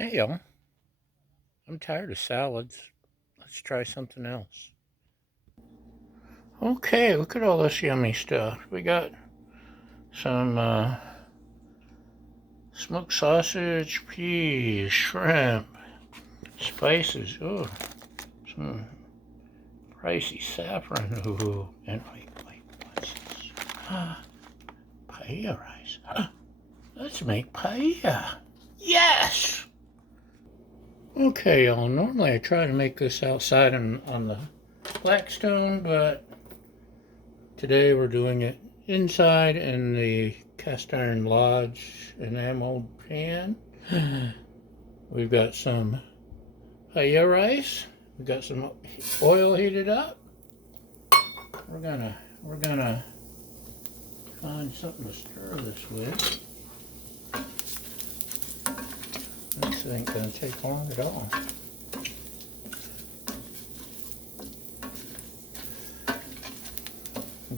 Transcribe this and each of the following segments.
Hey y'all, I'm tired of salads. Let's try something else. Okay, look at all this yummy stuff. We got some smoked sausage, peas, shrimp, spices. Oh, some pricey saffron. Ooh, and wait, what's this? Paella rice. Let's make paella. Yes! Okay, y'all. Normally I try to make this outside on the Blackstone, but today we're doing it inside in the cast iron lodge enamel pan. We've got some paella rice. We've got some oil heated up. We're gonna find something to stir this with. This ain't gonna take long at all.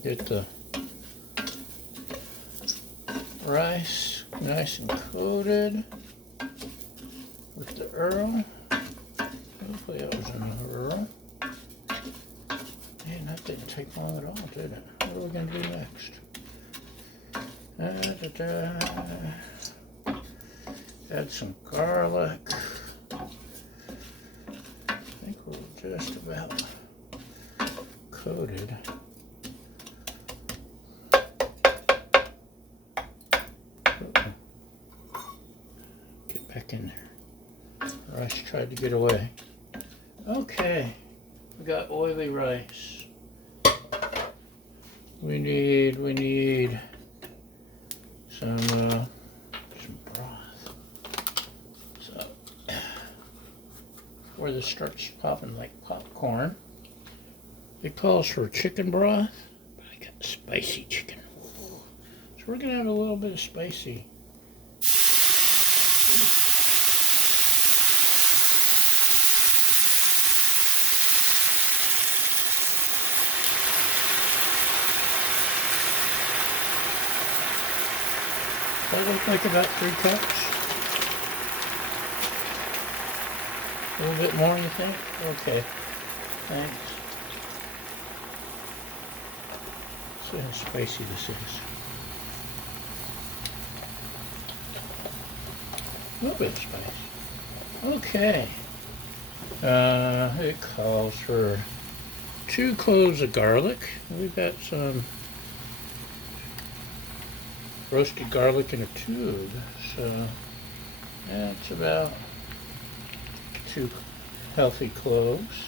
Get the rice nice and coated with the Earl. Hopefully that was enough Earl. Man, that didn't take long at all, did it? What are we going to do next? Add some garlic. I think we're just about coated. Get back in there. Rice tried to get away. Okay, we got oily rice. We need some broth. So before this starts popping like popcorn, it calls for chicken broth, but I got spicy chicken. So we're gonna have a little bit of spicy. That looks like about 3 cups. A little bit more, you think? Okay, thanks. See how spicy this is. A little bit of spice. Okay. It calls for 2 cloves of garlic. We've got some roasted garlic in a tube, so that's about 2 healthy cloves.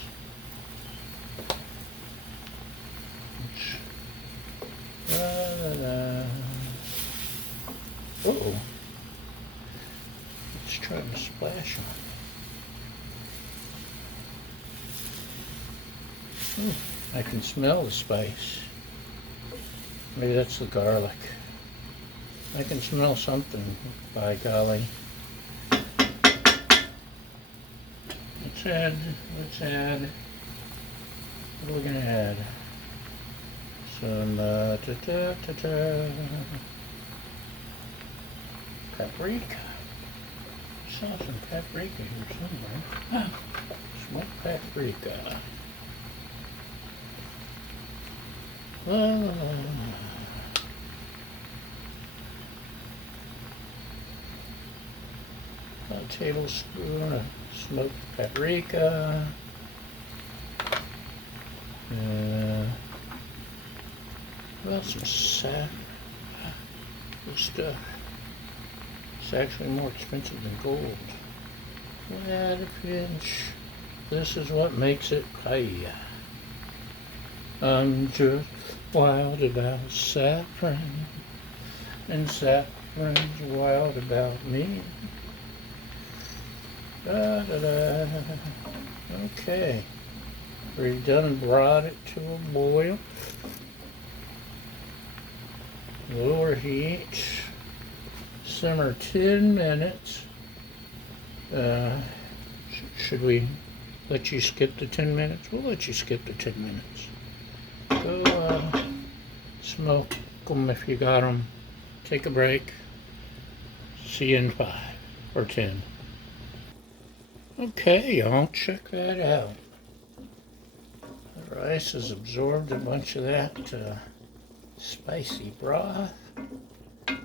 Uh-oh. Let's try to splash on. I can smell the spice. Maybe that's the garlic. I can smell something, by golly. Let's add, what are we gonna add? Some, paprika. I saw some paprika here somewhere. Smoked paprika. La, la, la. A tablespoon of smoked paprika. Well, some saffron. Good stuff. It's actually more expensive than gold. Add a pinch. This is what makes it paella. I'm just wild about saffron, and saffron's wild about me. Okay, we've done brought it to a boil. Lower heat. Simmer 10 minutes. Should we let you skip the 10 minutes? We'll let you skip the 10 minutes. Go smoke them if you got them. Take a break. See you in 5 or 10. Okay, y'all, check that out. The rice has absorbed a bunch of that spicy broth.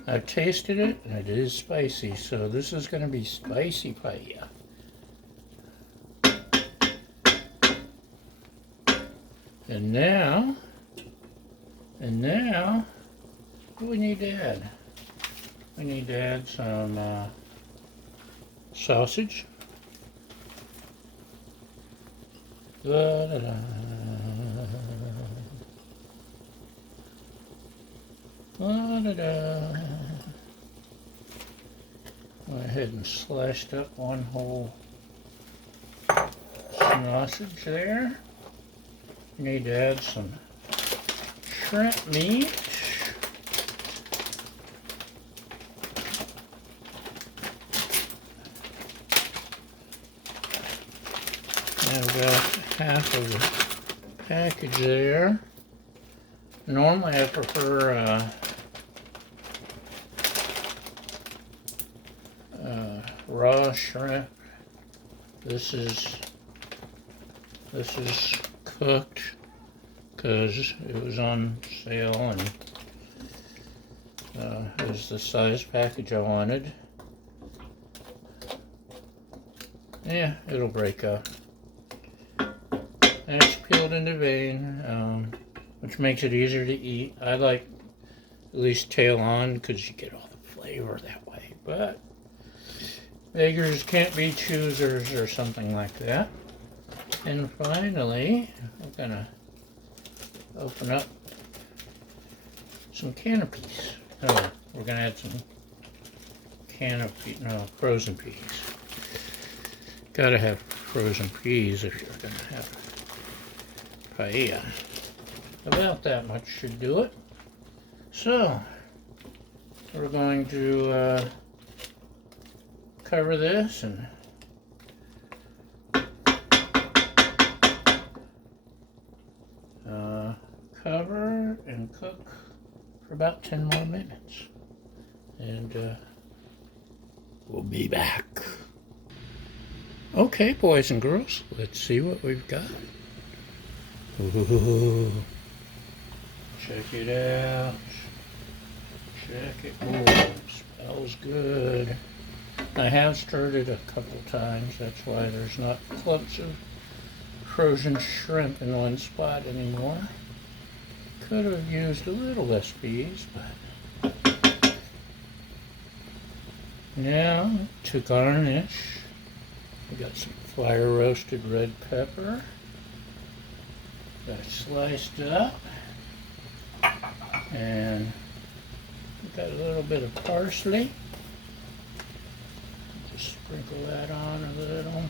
I've tasted it, and it is spicy, so this is going to be spicy paella. And now, what do we need to add? We need to add some sausage. Da, da, da. Da, da, da. Went ahead and sliced up one whole sausage there. You need to add some shrimp meat. And about half of the package there. Normally I prefer raw shrimp. This is cooked because it was on sale and it was the size package I wanted. Yeah, it'll break up. And it's peeled in the vein, which makes it easier to eat. I like at least tail on because you get all the flavor that way. But beggars can't be choosers or something like that. And finally, we're gonna open up some canapes. Oh, we're gonna add some frozen peas. Gotta have frozen peas if you're gonna have paella. About that much should do it. So, we're going to cover this and cover and cook for about 10 more minutes. And we'll be back. Okay, boys and girls, let's see what we've got. Ooh, check it out. Check it. Oh, smells good. I have stirred it a couple times. That's why there's not clumps of frozen shrimp in one spot anymore. Could have used a little less peas, but now to garnish, we got some fire roasted red pepper. Got sliced up, and we got a little bit of parsley. Just sprinkle that on a little.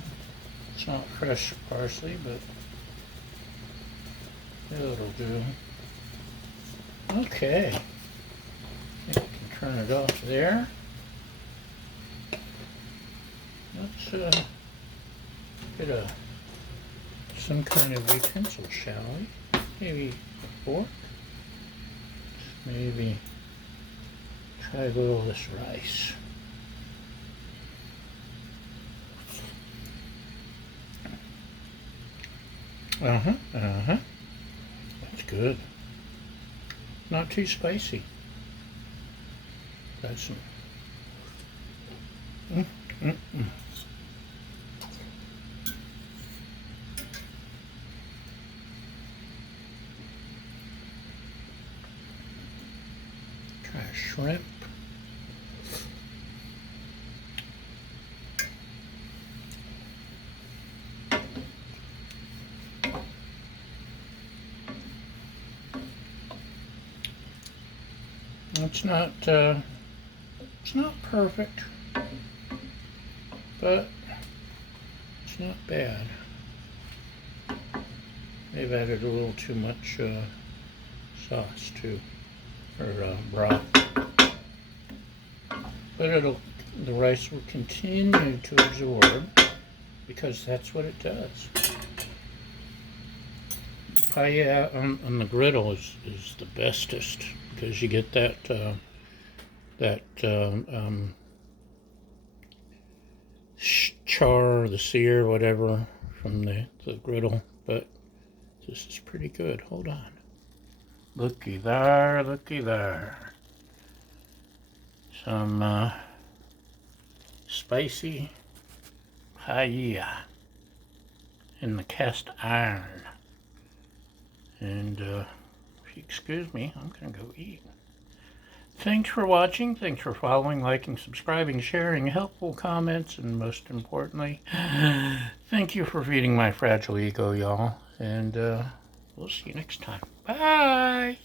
It's not fresh parsley, but it'll do. Okay, I think we can turn it off there. Let's get some kind of utensil, shall we? Maybe a fork. Maybe try a little of this rice. That's good. Not too spicy. Got some. Try shrimp. It's not perfect, but it's not bad. They've added a little too much sauce too, or broth. But the rice will continue to absorb because that's what it does. Paella on the griddle is the bestest because you get that char, the sear, whatever, from the griddle, but this is pretty good. Hold on. Looky there, looky there. Some spicy paella in the cast iron. And if you excuse me, I'm gonna go eat. Thanks for watching, thanks for following, liking, subscribing, sharing, helpful comments, and most importantly, thank you for feeding my fragile ego, y'all. And we'll see you next time. Bye!